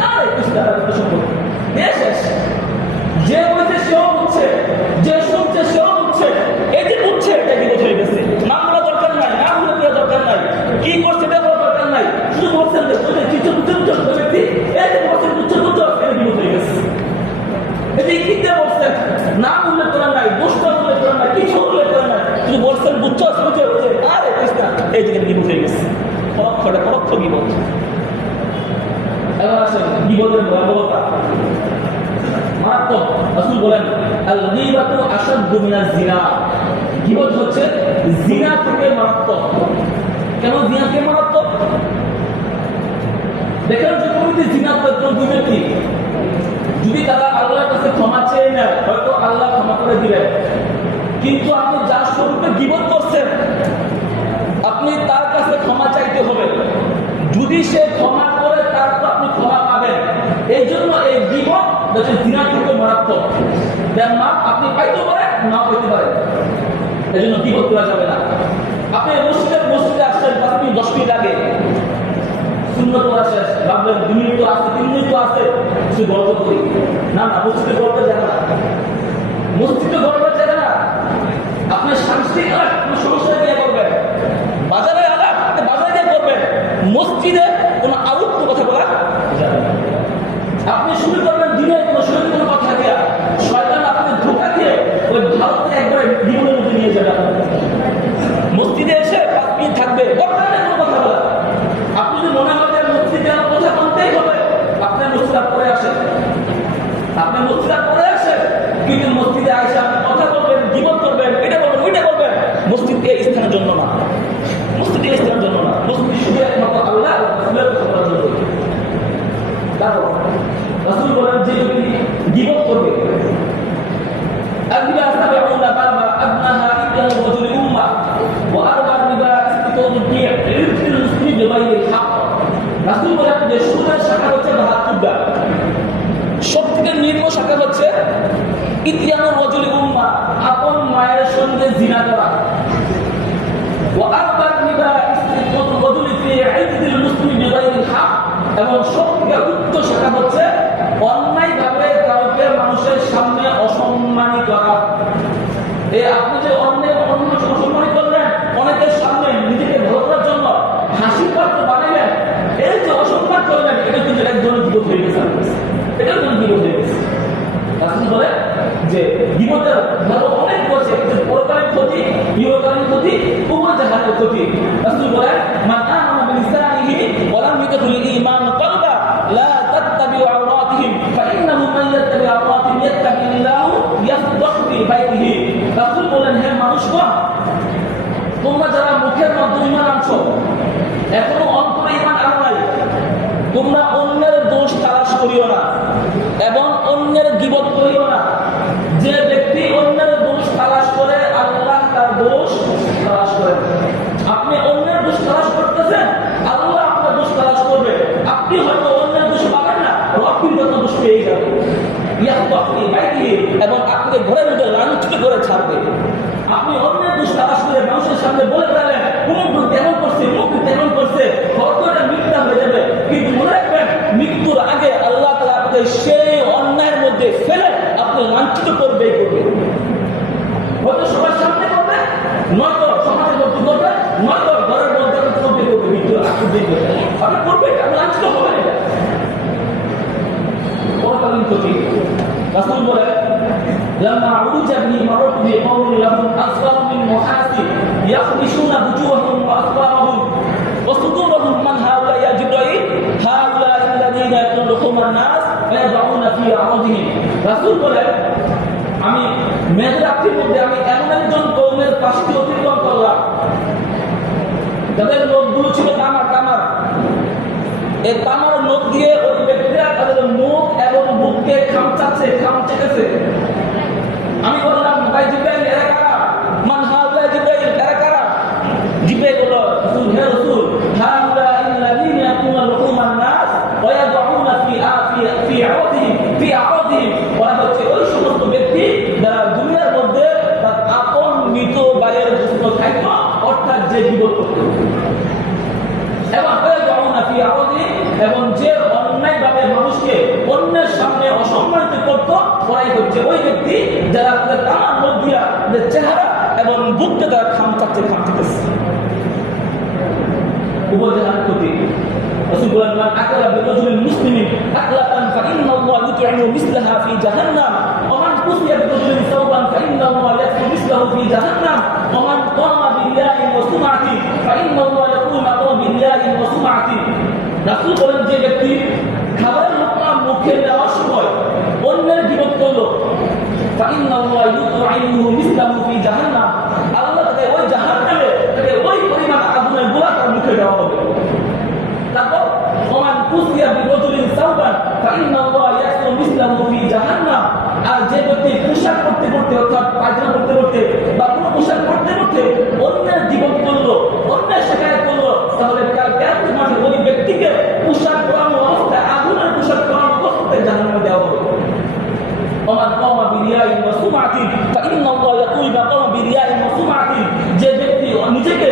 আরে কিছু টাকার সম্পর্ক শেষ, যে বলছে সেও বুঝছে, যে শুনছে সেও বুঝছে, এই যে বুঝছে এটা বিপদ হয়ে গেছে। নাম বলা দরকার নাই, নাম বলা দরকার নাই, কি করছে এটা বলা দরকার নাই, শুধু বলছেন যে ব্যক্তি এই যে বলছেন বুঝছে এটা বিপদ হয়ে গেছে। এই যে কি দিয়ে বলছেন, নাম উল্লেখ করেন নাই, দোষ উল্লেখ করেন নাই, কিছু উল্লেখ করেন নাই, শুধু বলছেন বুঝছো আরে কৃষ্ণা, এই জায়গায় বিপদ হয়ে গেছে। পরোক্ষ বিপদ। এবার আসেন বিপদের ভয়াবহতা মারাত্মক। রাসূল বলেন আল গীবাতু আশাদ্দু মিনাজ জিনা, গীবত হচ্ছে জিনা থেকে মারাত্মক। কেন জিনা থেকে মারাত্মক? দেখেন যে কোনটি জিনা করতে দুই ব্যক্তি যদি তারা আল্লাহর কাছে ক্ষমা চেয়ে নেয়, হয়তো আল্লাহ ক্ষমা করে দিবেন, কিন্তু আপনি যার স্বরূপে গীবত করছেন আপনি তার কাছে ক্ষমা চাইতে হবে, যদি সে ক্ষমা করে তার তো আপনি ক্ষমা পাবেন। এই জন্য এই গীবত জিনা থেকে মারাত্মক, আপনি পাইতে পারেন না পাইতে পারেন, এই জন্য গীবত করা যাবে না। আপনি মসজিদে আসছেন 5 মিনিট 10 মিনিট আগে, সুন্নত করা শেষ, ভাবলেন 2 মিনিট তো আছে, 3 মিনিট তো আছে, কিছু গল্প করি না, মসজিদে গল্প জায়গা না, মসজিদে গল্প জায়গা না, আপনার সাংস্কৃতিক কোনো সমস্যা দিয়ে করবেন, বাজারে আলাপ বাজারে দিয়ে করবেন, মসজিদে কোনো আউট কথা বলা যাবে না। আপনি শুরু করবেন দিনে কোনো কথা দিয়া, শয়তান আপনি ধোঁকা দিয়ে ওই ভারতকে একবারে জীবনের মধ্যে নিয়ে যাবে। মসজিদে এসে 5 মিনিট থাকবে, কোনো কথা বলা, আপনি যদি মনে করেন মসজিদে কথা বলতেই হবে, আপনার মসজিদ পরে আসেন, আপনার মসজিদ পরে আসেন, কিন্তু মসজিদে আসে আপনি কথা বলবেন, জীবন করবেন, এটা করবেন, ওইটা করবেন, মসজিদ এই স্থানের জন্য না, মসজিদ এই স্থানের জন্য না, মসজিদ শুধু একমাত্র আল্লাহ করার জন্য। তারপর রাসূল বলেন যে ব্যক্তি গীবত করবে, আল্লাহ তাআলা বাবা আবনাহা ইবন রাজুল উম্মাহ ওয়া আরবা রিবা ইসতিতৌদি ইরফিল মুসলিম বিগাইরিল হক। রাসূল বলেন যে সুদের শাখা হচ্ছে 72টা, সবথেকে নিম্ন শাখা হচ্ছে ইতিয়ানুর রাজুল উম্মাহ, আপন মায়ের সঙ্গে জিনা করা, ওয়া আরবা রিবা ইসতিতৌদি রাজুল ফি ইরফিল মুসলিম এবং সবথেকে উচ্চ শাখা হচ্ছে অন্যায়ভাবে কাউকে মানুষের সামনে অসম্মানী করা। আপনি যে অন্য অসম্মানী করলেন, অনেকের সামনে নিজেকে ভালো করার জন্য হাসির পাত্র বানাইলেন, এই যে অসম্মান করলেন, এটা কিন্তু এক ধরনের বিপদ হয়ে গেছে। এটা কিন্তু বিপদ হয়ে গেছে। রাসূল বলে যে বিপদের ধরো অনেক বলছে, পরকালীন ক্ষতি, ইহকালীন ক্ষতি, উভয় জাহানের ক্ষতি। রাসূল বলে মান আমানা বিলিসানিহি ওয়া লাম ইয়াদখুল ঈমান কলবা লা তাত্তাবিউ আওরাতিহিম ফাইন্নাহু মান ইয়াত্তাবি আওরাতিহিম ইয়াত্তাকিল্লাহু ইয়াফদাহু ফি বাইতিহি। রাসূল বলেন, হে মানুষগণ, তোমরা যারা মুখের মাধ্যমে ঈমান আনছো, এখনো অন্তরে ঈমান আনো নাই, তোমরা অন্যের দোষ তালাশ করিও না এবং অন্যের গীবত করিও না। যে ব্যক্তি অন্যের দোষ তালাশ করে, আল্লাহ তার দোষ তালাশ করেন। আপনি অন্যের দোষ তালাশ করতেছেন, আল্লাহ আপনার দোষ তালাশ করবে। আপনি হয়তো অন্যের দোষ পাবেন না, রব কিন্তু আপনার দোষ পেয়ে যাবে। এবং আপনি ঘরের মধ্যে লাঞ্ছিত করে ছাড়বে। আপনি অন্যের দোষ তালাশ করে মানুষের সামনে বলে বেড়ালেন, অমুক ব্যক্তি এমন করছে, অমুক ব্যক্তি এমন করছে, হয়তো এটা মিথ্যা হয়ে যাবে। কিন্তু মনে রাখবেন, মৃত্যুর আগে আল্লাহ তাআলা আপনাকে সেই অন্যায়ের মধ্যে ফেলে আপনি লাঞ্ছিত করবেই করবে। হয়তো সবার সামনে করবে, নয়তো সমাজের মধ্যে করবে, নয়তো ঘরের মধ্যে করবে, মৃত্যুর আগে দেখবে আপনি করবে, আপনি লাঞ্ছিত হবেন। এটা পরকালীন ক্ষতি। রাসূল বলেন, লাম্মা উরিজা বিহি মারাত বিকওমিন লাহুম আসফার মিন মুহাসিব ইয়াখদিশুনা বুজুহাহুম ওয়া আসফারহুম ওয়া সুদুরহুম মান হাউলা ইয়া জিবরাইল হাউলা আল্লাযীনা ইয়াদখুলুনা নাস ওয়া ইয়াদউনা ফি আরাদিহিম। রাসূল বলেন, আমি মেহরাবের মধ্যে আমি এমন একজন কওমের পাশ দিয়ে অতিক্রম করলাম, যাদের লোকগুলো ছিল তামার। এই তামার লোক দিয়ে ওই ব্যক্তিরা তাদের মুখ এবং বুককে খামচেটেছে। আমি বললাম, ভাই জিবরাইল, এরা কারা? মান হাউলা জিবরাইল, এরা কারা? জিবরাইল বলল, রাসূল, হে রাসূল, হাউলা আল্লাযীনা ইয়াকুলুনা নাস ওয়া ইয়াদউনা ফি আরাদিহিম। ওরা হচ্ছে ওই সমস্ত ব্যক্তি যারা দুনিয়ার মধ্যে তার আপন মৃত ভাইয়ের গোশত খাইত, অর্থাৎ যে বিপদ করত, এবং যে অন্যায়ভাবে মানুষকে অন্যের সামনে অসম্মানিত করত, ওরাই হচ্ছে ওই ব্যক্তি যারা তামার লোক দিয়া চেহারা এবং বুককে তারা খামচাচ্ছে। উপজাহার ক্ষতি। রাসূল বলেন, মান আকালা বিরাজুলিন মুসলিমিন আকলাতান ফাইন্নাল্লাহা ইউতইমু মিসলাহা ফি জাহান্নাম ওয়া মান কুসিয়া বিরাজুলিন সাওবান ফাইন্নাল্লাহা ইয়াকফু মিসলাহু ফি জাহান্নাম ওয়া মান কামা বিল্লাহি ওয়া সুমআতি ফাইন্নাল্লাহা ইয়াকুমু মাকামা বিল্লাহি ওয়া সুমআতি। রাসূল বলেন, যে ব্যক্তি খাবারের লোকমা মুখে নেওয়ার সময় অন্যের গীবত করলো, ফাইন্নাল্লাহা ইউতইমু মিসলাহু ফি জাহান্নাম, আল্লাহ তাকে ওই জাহান্নামে তাকে ওই পরিমাণ আগুনের গোলা তার মুখে দেওয়া হবে। তারপর ওমান কুসিয়া বিরাজুলিন সাওবান ফাইন্নাল্লাহা ইয়াকফু মিসলাহু ফি জাহান্নাম, আর যে ব্যক্তি পোশাক পরতে পরতে, অর্থাৎ পায়জামা পরতে পরতে বা কোনো পোশাক পরতে পরতে অন্যের জীবন করলো, অন্যের শেখায় করলো, তাহলে কাল কিয়ামতের মাঠে ওই ব্যক্তিকে পোশাক পরানো অবস্থায়, আগুনের পোশাক পরানো অবস্থায় জাহান্নামে দেওয়া হবে। ওমান কামা বিরিয়াইন ওয়া সুমআতিন ফাইন্নাল্লাহা ইয়াকুল মাকামা বিরিয়াইন ওয়া সুমআতিন, যে ব্যক্তি নিজেকে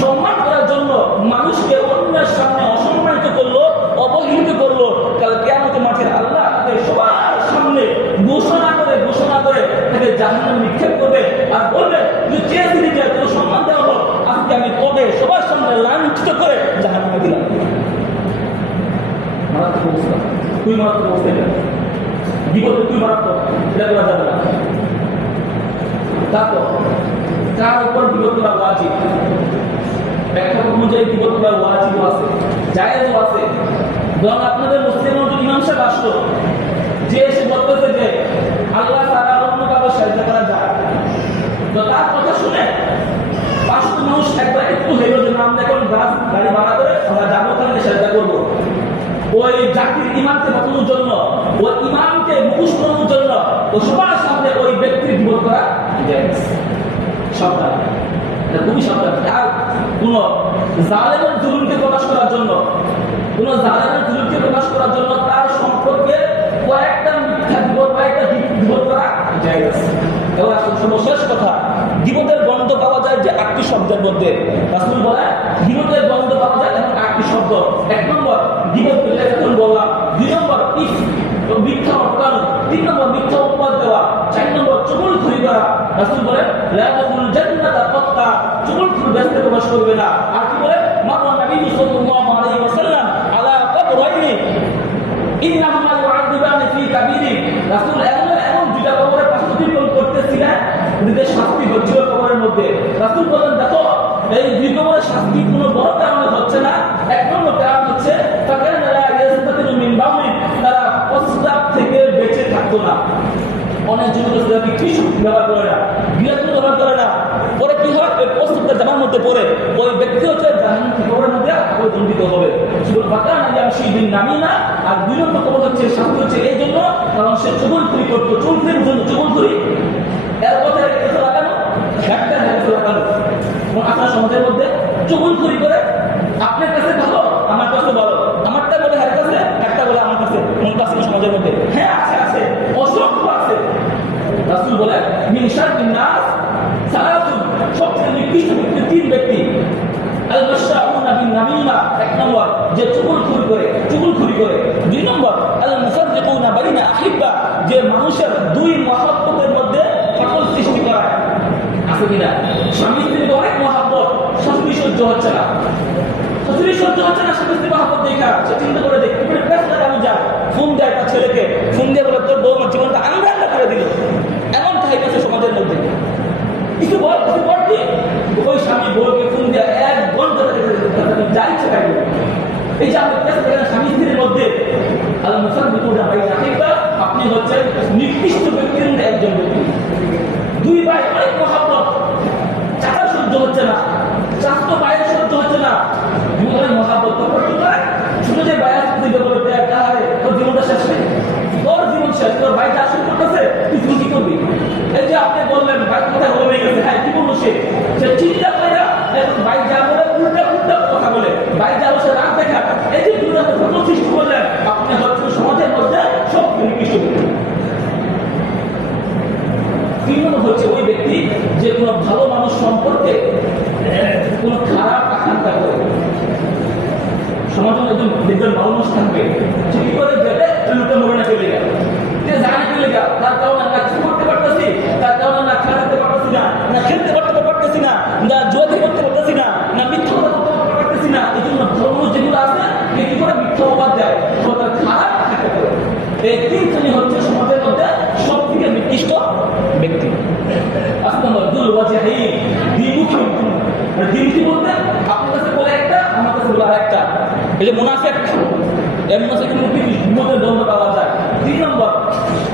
সম্মান করার জন্য মানুষকে অন্যের সামনে অসম্মানিত করলো, অবহেলিত করলো, কাল কিয়ামতের মাঠে আল্লাহ তাকে সবার সামনে ঘোষণা করে তাকে জাহান্নামে নিক্ষেপ করবে আর বলবে, তুই চেয়েছিলি যে তোর সম্মান দেওয়া হলো, আজকে আমি তোকে সবার সামনে লাঞ্ছিত করে জাহান্নামে দিলাম। মারাত্মক অবস্থা, তুই মারাত্মক অবস্থা, বিপদে তুই মারাত্মক, এটা করা যাবে না। তারপর তার উপর বিপদ করা ওয়াজিব। ব্যাখ্যা অনুযায়ী বিপদ করা ওয়াজিব আছে, জায়েজও আছে। ধরুন আপনাদের মুসলিমের মধ্যে ইমাম সাহেব আসলো, যে এসে বলতেছে যে আল্লাহ তাআলা অন্য কারো সাহায্য করা যায়, তো তার কথা শুনে 500 মানুষ একবার একটু হইল যে নাম দেখুন গাড়ি ভাড়া করে আমরা যাবো, তাহলে সাহায্য করবো। ওই জাতির ইমামকে বাঁচানোর জন্য, ওই ইমামকে মুখোশ করানোর জন্য ও সবার সামনে ওই ব্যক্তির বিপদ করা জায়েজ। সাবধান, এটা খুবই সাবধান। আর কোন জালেমের জুলুমকে প্রকাশ করার জন্য, তার সম্পর্কে কয়েকটা মিথ্যা বিপদ, কয়েকটা বিপদ করা জায়েজ। এবার সর্বশেষ কথা, গীবতের গন্ধ পাওয়া যায় যে 8টি শব্দের মধ্যে। রাসূল বলেন, গীবতের গন্ধ পাওয়া যায় এমন 8টি শব্দ। 1 নম্বর গীবত করলে এখন বললাম। 2 নম্বর মিথ্যা অটকানো, 3 নম্বর মিথ্যা উপবাদ দেওয়া, 4 নম্বর চুগলখড়ি করা। রাসূল বলেন লা তাদখুলুল জান্নাতা কাত্তা, চুগলখড়ি ব্যস্ত প্রবেশ করবে না। আর কি বলে মারওয়ান নবী সাল্লাল্লাহু আলাইহি ওয়াসাল্লাম আলা কবরাইনি ইন্নাহুমা ইউআযিবানি ফি কাবীরি। রাসূল এমন দুইটা কবরের প্রস্তুতিকরণ করতেছিলেন, দুইটা শাস্তি হচ্ছিল কবরের মধ্যে। রাসূল বলেন দেখো এই দুই কবরের শাস্তি কোনো বড় কারণে হচ্ছে না। এক নম্বর কারণ হচ্ছে ফাকানা ইয়াসতাতিরু মিন বাউলিন, তারা প্রস্রাব থেকে বেঁচে থাকতো না। অনেক যুবক কি কিছু ব্যবহার করে না, বিরাট ব্যবহার করে না। পরে কি হয়, ওই প্রস্রাবটা জামার মধ্যে পড়ে ওই ব্যক্তি হচ্ছে জাহান্নাম কবরের মধ্যে দণ্ডিত হবে। শুধু ফাকানা ইয়ামশিদিন নামিনা। আর 2 নম্বর কবর হচ্ছে শাস্তি হচ্ছে এই জন্য কারণ সে চুগলখড়ি করতো, চুলখড়ির জন্য চুগলখড়ি। এর কথা এটা লাগানো একটা হাতে লাগানো। আপনার সমাজের মধ্যে চুগলখড়ি করে আপনার কাছে ভালো, আমার কাছে ভালো, আমারটা বলে হার কাছে, একটা বলে আমার কাছে। কোন কাছে সমাজের মধ্যে? হ্যাঁ আছে, আছে, অসংখ্য আছে। রাসূল বলে মিন শাররিন নাস সালাতুন, সবচেয়ে নিকৃষ্ট ব্যক্তি 3 ব্যক্তি। আল মাশাউনা বিন নামিমা, 1 নম্বর যে চুগলখড়ি করে, 2 নম্বর আল মুফাররিকুনা বাইনা আহিব্বা, যে মানুষের 2 মহব্বতের মধ্যে ফাটল সৃষ্টি করায়। আছে কিনা? স্বামী স্ত্রীর অনেক মহব্বত, শাশুড়ি সহ্য হচ্ছে না, শাশুড়ি সহ্য হচ্ছে না, স্বামী স্ত্রীর মহব্বত দেখা সে চিন্তা করে দেখি বেশ লাগানো যায়। ফোন দেয় একটা ছেলেকে, ফোন দিয়ে বলে তোর বউ আমার জীবনটা আন্ধার করে দিল। এমন টাইপ আছে সমাজের মধ্যে। কিছু বল কি ওই স্বামী বউকে ফোন দিয়ে 1 ঘন্টা যা ইচ্ছে খাইল। এই যে আমাদের কাছে দেখেন স্বামী স্ত্রীর মধ্যে আল মুফাররিকুনা বাইনা আহিব্বা, আপনি হচ্ছেন নিকৃষ্ট ব্যক্তির মধ্যে একজন ব্যক্তি। 2 ভাই অনেক মহব্বত, চাচা সহ্য হচ্ছে না, চাচতো ভাইয়ের সহ্য হচ্ছে না, দুজনের মহব্বত করতে পারে। ছোট যে ভাই আছে তুই বলতে আরে তোর জীবনটা শেষ নেই, তোর জীবন শেষ, তোর ভাই যা শুরু করতেছে তুই কি করবি? এই যে আপনি বললেন ভাই কোথায় বলে গেছে, হ্যাঁ কি বলবো সে চিন্তা করে না, ভাই যা বলে উল্টা কথা বলে, ভাই যা বসে রাগ দেখা, এই যে দুটো কথা সৃষ্টি করলেন, আপনি হচ্ছে সমাজের মধ্যে সব নিকৃষ্ট ব্যক্তি। 3 নম্বর হচ্ছে ওই ব্যক্তি যে কোনো ভালো মানুষ সম্পর্কে কোনো খারাপ আকাঙ্ক্ষা করে। সমাজে একজন দেখবেন ভালো মানুষ থাকবে, সে কি করে যাবে লুটে মরে না চলে গেল, জানে চলে গেল, তার কারণে না কিছু করতে পারতেছি, তার কারণে না খাওয়াতে পারতেছি না, না খেলতে পারতেছি না, না জোয়াদি করতে পারতেছি না, না মিথ্যা কথা বলতে পারতেছি না। এই জন্য ভালো মানুষ যেগুলো আছে কি করে মিথ্যা অবাদ দেয়, তার খারাপ থাকে করে। এই 3 শ্রেণী হচ্ছে সমাজের মধ্যে সব থেকে নিকৃষ্ট ব্যক্তি। দ্বিমুখী, দ্বিমুখী বলতে আপনার কাছে বলে একটা, আমার কাছে বলে আরেকটা। এই যে মুনাফিক, এর মধ্যে দ্বন্দ্ব পাওয়া যায়। 3 নম্বর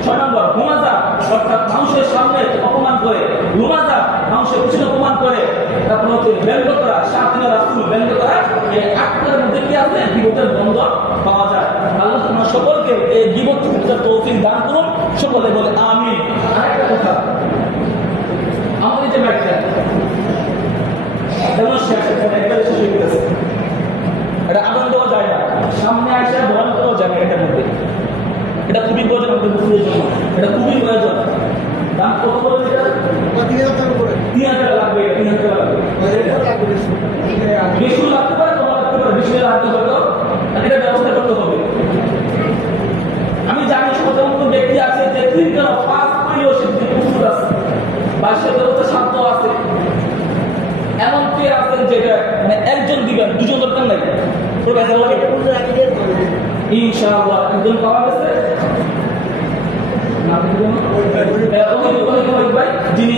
6 নম্বর হুমাজা, অর্থাৎ মানুষের সামনে অপমান করে, হুমাজা মানুষের পিছনে অপমান করে। তারপর হচ্ছে ব্যঙ্গ করা, শাহদিনের রাসূল ব্যঙ্গ করা। এই 8টার মধ্যে কি আছে? গীবতের দ্বন্দ্ব পাওয়া যায়। আল্লাহ তোমার সকলকে এই গীবত থেকে তৌফিক দান করুন, সকলে বলে আমিন। আরেকটা কথা, আমাদের যে ব্যাগটা যেমন শেষ একবারে শেষ হয়ে গেছে, এটা আনন্দ দেওয়া যায় না, সামনে আসে ভ্রমণ দেওয়া যায় না। এটার মধ্যে এটা খুবই প্রয়োজন, আমাদের মুসলিমের জন্য এটা খুবই প্রয়োজন। দাম কত বলে এটা? 3000 লাগবে, 3000 লাগবে, বেশি লাগতে পারে, তোমার লাগতে পারে, বেশি লাগতে হয়তো এটা ব্যবস্থা করতে হবে। আমি জানি সমস্ত ব্যক্তি আছে যে 3 জন 5 কইলেও সে প্রস্তুত আছে বা সে ব্যবস্থা সাধ্য আছে। এমন কে আছেন যেটা মানে একজন দিবেন, 2 জন দরকার নাই, ইনশাআল্লাহ একজন পাওয়া গেছে। যিনি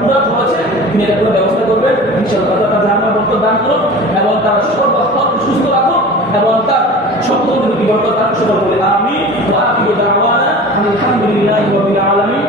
পুরা করেছে তিনি এটা পুরো ব্যবস্থা করবেন ইনশাআল্লাহ। আমার বক্তব্য দান করুন এবং তার সুস্থ রাখুন এবং তার সকল বরকত দান সকল বলে আমিন। ওয়া আখিরু দাওয়ানা আলহামদুলিল্লাহি রাব্বিল আলামিন।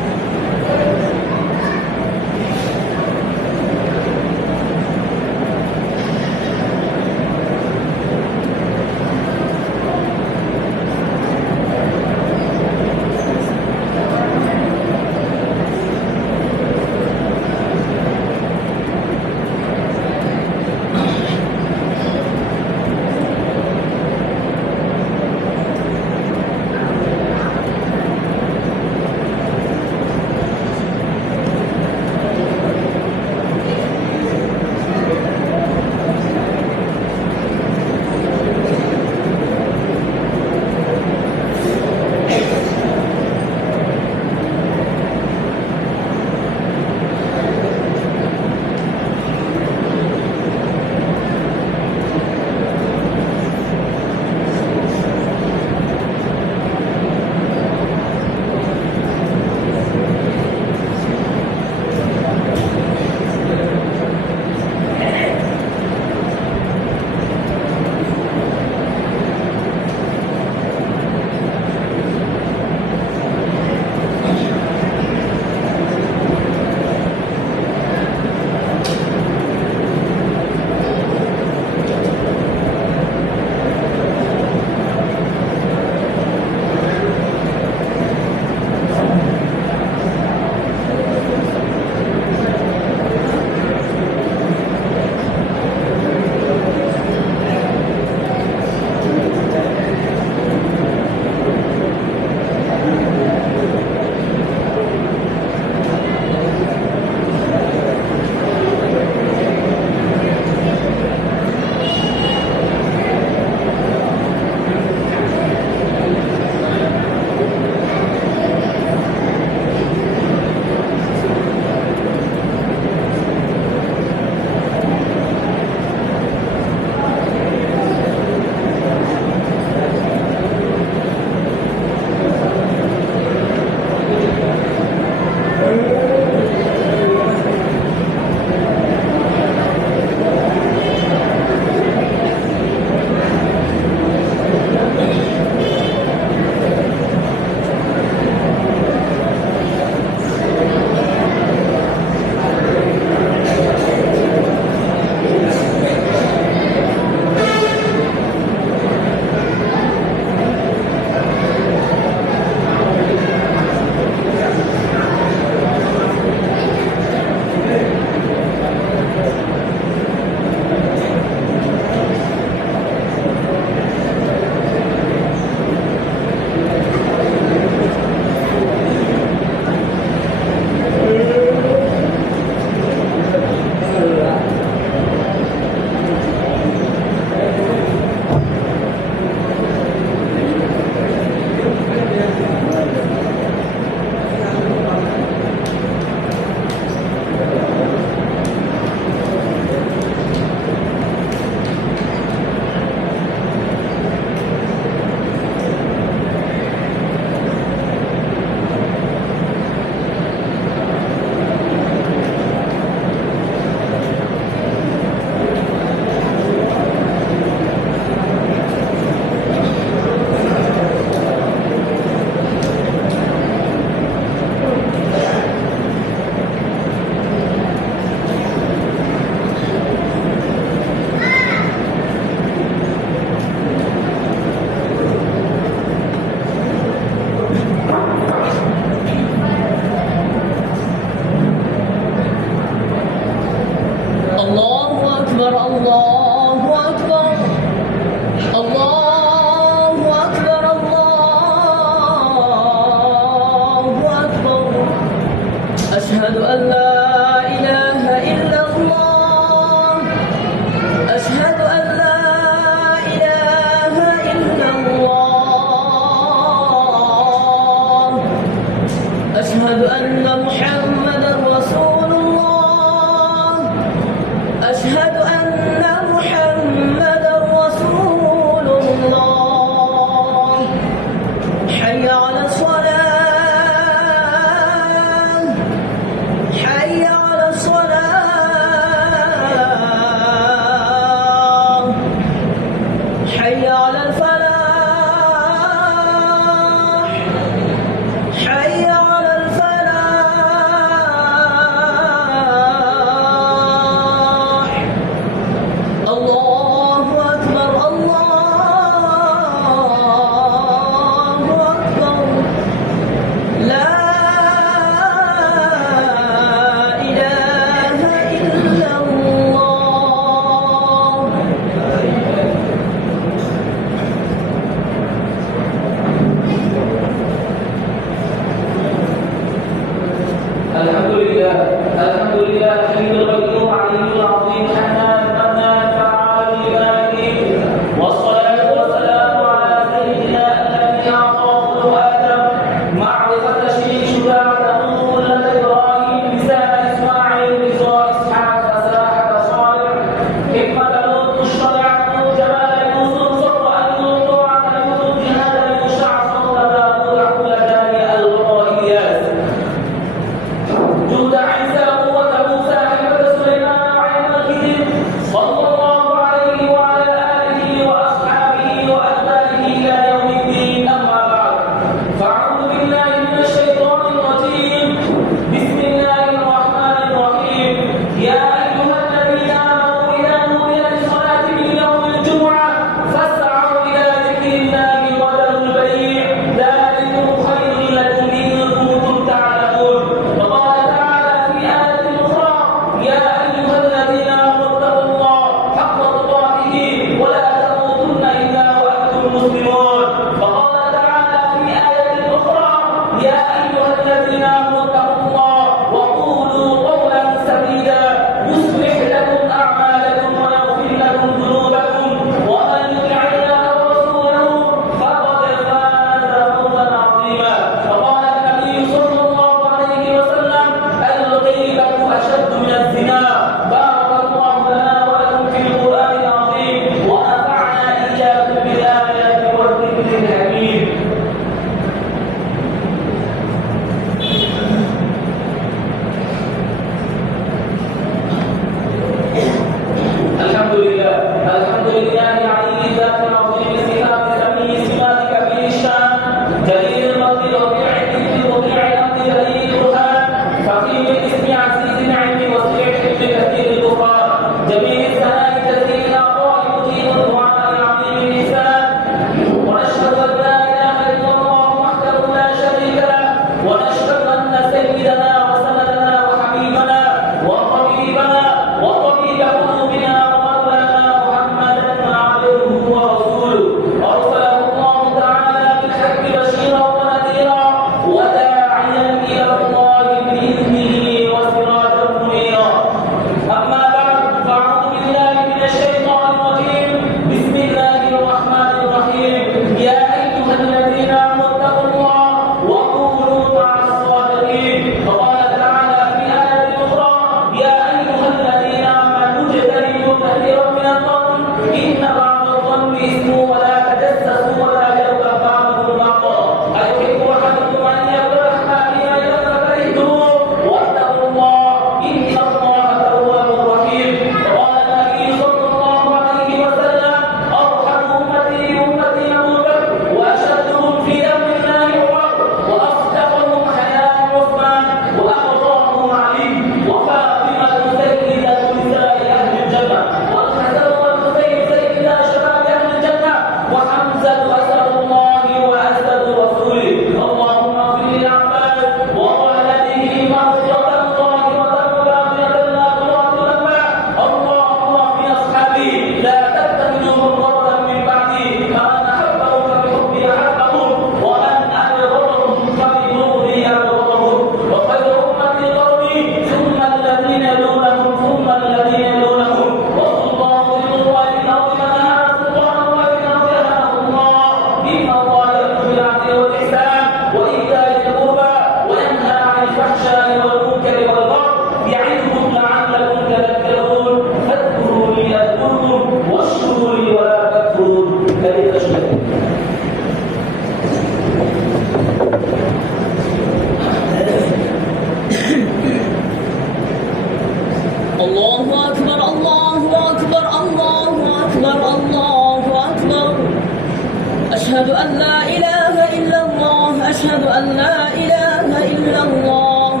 أشهد أن لا إله إلا الله أشهد أن لا إله إلا الله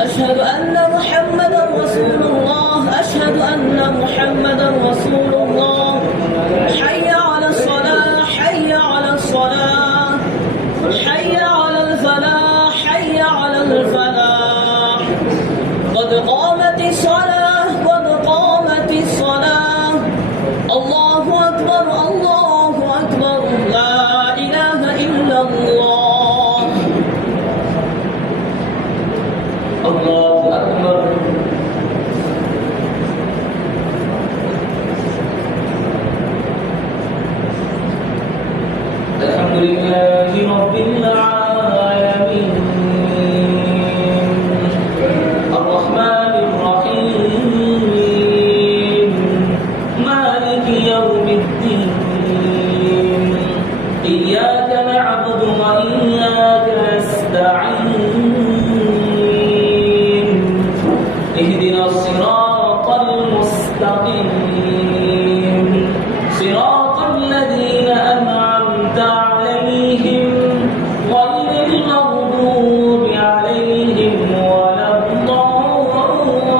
أشهد أن محمدا رسول الله أشهد أن محمدا رسول الله حي على الصلاة حي على الصلاة حي على الفلاح حي على الفلاح قد قامت الصلاة قد قامت الصلاة الله أكبر الله أكبر لا إله إلا الله الله أكبر. الحمد لله رب العالمين الرحمن الرحيم مالك يوم الدين إياك نعبد وإياك نستعين اهدنا الصراط المستقيم صراط الذين أنعمت عليهم غير المغضوب عليهم ولا الضالين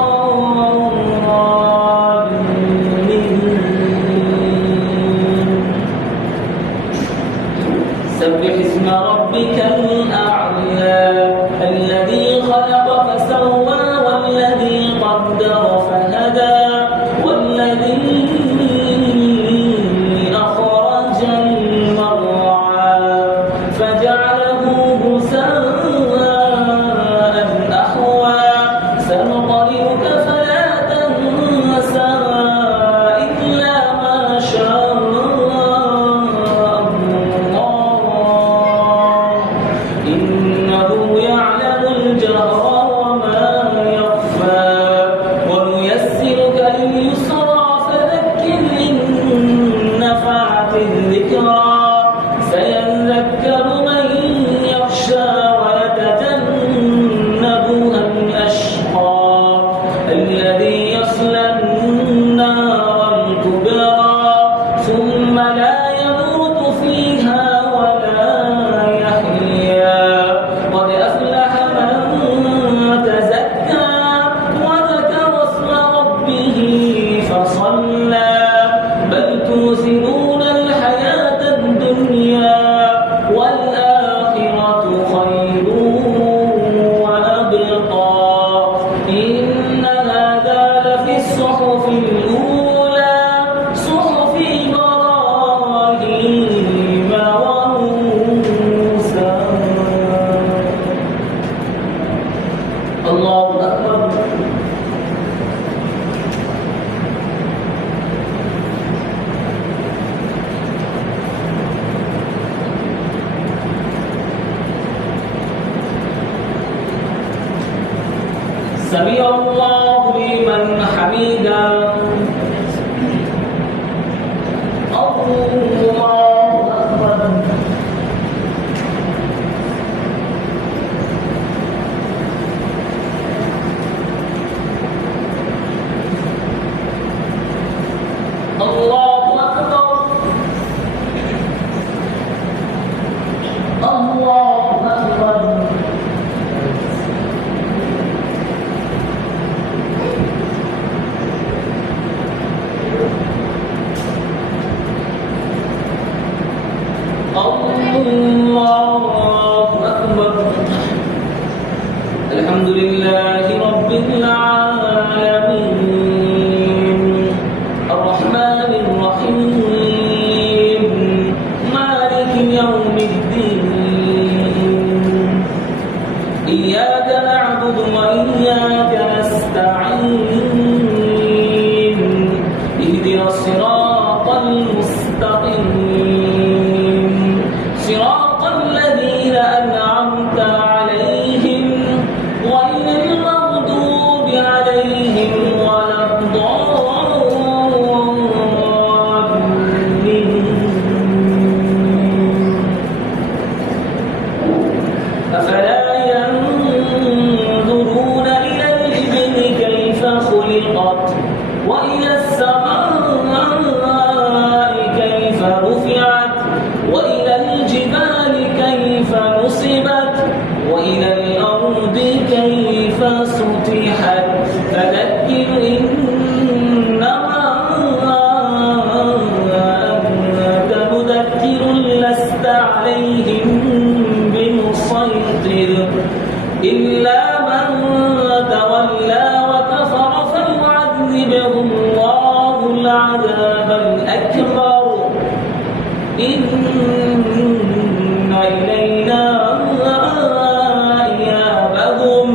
الصحف الأولى صحف إبراهيم وموسى. الله أكبر. سمع الله لمن حمده. الله أكبر. الله أكبر. الله أكبر. الله أكبر. الحمد لله رب العالمين الرحمن الرحيم مالك يوم الدين إياك نعبد وإياك نستعين اهدنا الصراط المستقيم صراط الذين أنعمت عليهم غير المغضوب عليهم ولا الضالين. أفلا ينظرون إلى الإبل كيف خلقت وإلى السماء كيف رفعت وإلى الجبال كيف نصبت وإلى الأرض كيف سطحت فذكر إنما أنت مذكر لست عليهم بمسيطر إلا من تولى وكفر فيعذبه الله العذاب الأكبر إن إلينا إيابهم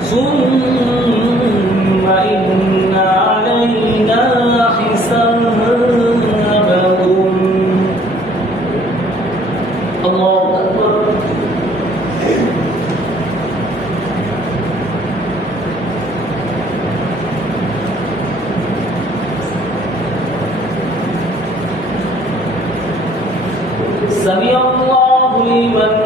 ثم إن علينا حسابهم. الله أكبر. سمع الله لمن